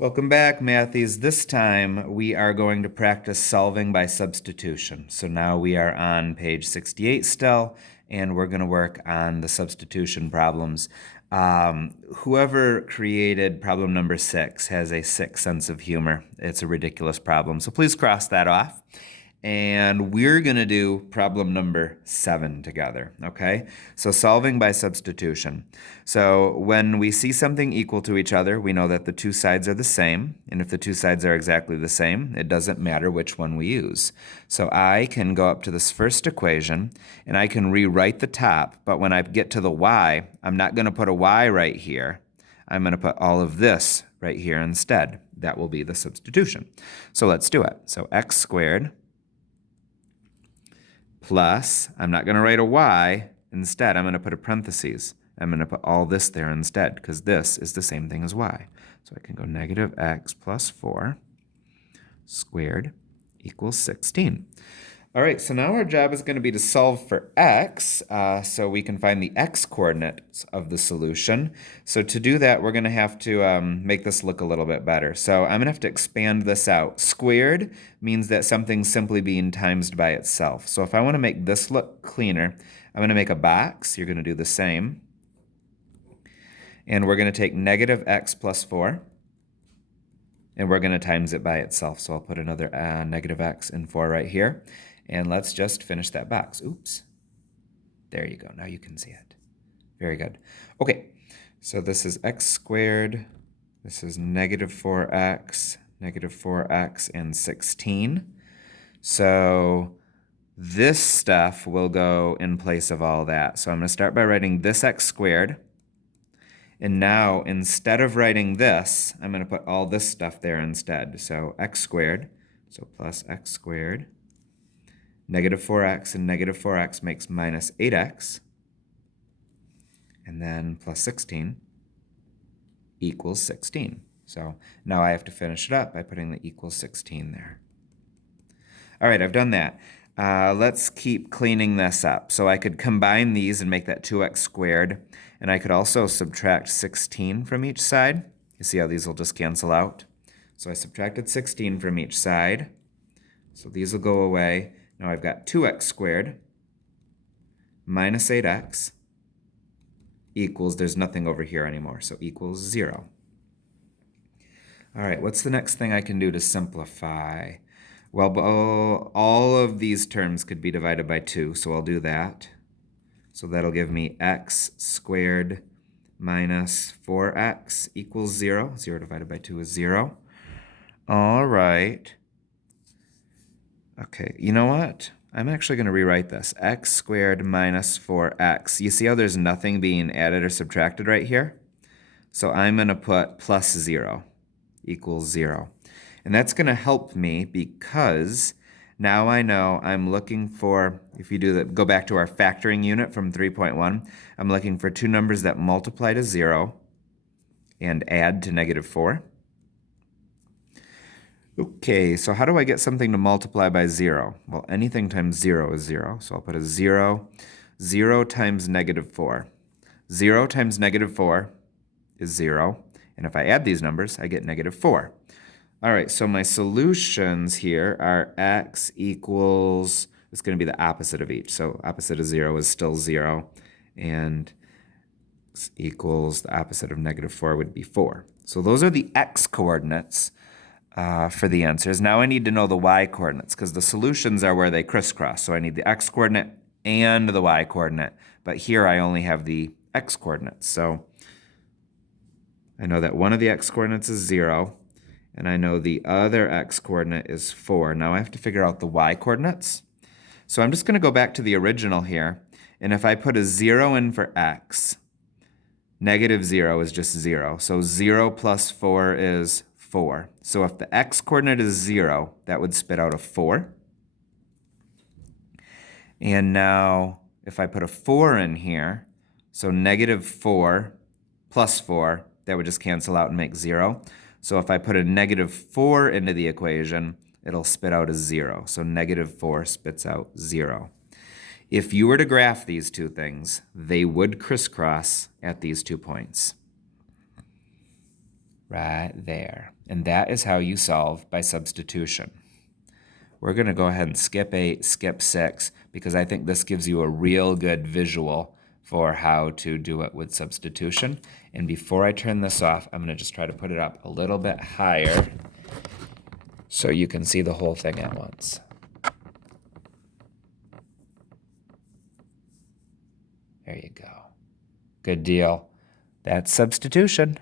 Welcome back, Mathies. This time we are going to practice solving by substitution. So now we are on page 68 still, and we're going to work on the substitution problems. Whoever created problem number 6 has a sick sense of humor. It's a ridiculous problem, so please cross that off. And we're going to do problem number 7 together, okay? So solving by substitution. So when we see something equal to each other, we know that the two sides are the same. And if the two sides are exactly the same, it doesn't matter which one we use. So I can go up to this first equation, and I can rewrite the top. But when I get to the y, I'm not going to put a y right here. I'm going to put all of this right here instead. That will be the substitution. So let's do it. So x squared plus, I'm not going to write a y. Instead, I'm going to put a parentheses. I'm going to put all this there instead, because this is the same thing as y. So I can go negative x plus 4 squared equals 16. All right, so now our job is going to be to solve for x, so we can find the x coordinates of the solution. So to do that, we're going to have to make this look a little bit better. So I'm going to have to expand this out. Squared means that something's simply being times by itself. So if I want to make this look cleaner, I'm going to make a box. You're going to do the same. And we're going to take negative x plus 4. And we're going to times it by itself. So I'll put another negative x and 4 right here. And let's just finish that box. Oops. There you go. Now you can see it. Very good. Okay, so this is x squared. This is negative 4x, and 16. So this stuff will go in place of all that. So I'm going to start by writing this x squared. And now, instead of writing this, I'm going to put all this stuff there instead. So x squared, so plus x squared. Negative 4x and negative 4x makes minus 8x. And then plus 16 equals 16. So now I have to finish it up by putting the equals 16 there. All right, I've done that. Let's keep cleaning this up. So I could combine these and make that 2x squared. And I could also subtract 16 from each side. You see how these will just cancel out? So I subtracted 16 from each side. So these will go away. Now I've got 2x squared minus 8x equals, there's nothing over here anymore, so equals 0. All right, what's the next thing I can do to simplify? Well, all of these terms could be divided by 2, so I'll do that. So that'll give me x squared minus 4x equals 0. 0 divided by 2 is 0. All right. Okay, you know what? I'm actually going to rewrite this. X squared minus 4x. You see how there's nothing being added or subtracted right here? So I'm going to put plus 0 equals 0. And that's going to help me because now I know I'm looking for, if you do that, go back to our factoring unit from 3.1, I'm looking for two numbers that multiply to 0 and add to negative 4. Okay, so how do I get something to multiply by 0? Well, anything times 0 is 0. So I'll put a 0. 0 times negative 4. 0 times negative 4 is 0. And if I add these numbers, I get negative 4. All right, so my solutions here are x equals, it's going to be the opposite of each. So opposite of 0 is still 0. And x equals the opposite of negative 4 would be 4. So those are the x coordinates for the answers. Now I need to know the y coordinates because the solutions are where they crisscross. So I need the x coordinate and the y coordinate. But here I only have the x coordinates. So I know that one of the x coordinates is 0. And I know the other x coordinate is 4. Now I have to figure out the y coordinates. So I'm just going to go back to the original here. And if I put a 0 in for x, negative 0 is just 0. So 0 plus 4 is 4. So if the x coordinate is 0, that would spit out a 4. And now if I put a 4 in here, so negative 4 plus 4, that would just cancel out and make 0. So if I put a negative 4 into the equation, it'll spit out a 0. So negative 4 spits out 0. If you were to graph these two things, they would crisscross at these 2 points. right there. And that is how you solve by substitution. We're going to go ahead and skip 8, skip 6, because I think this gives you a real good visual for how to do it with substitution. And before I turn this off, I'm going to just try to put it up a little bit higher so you can see the whole thing at once. There you go. Good deal. That's substitution.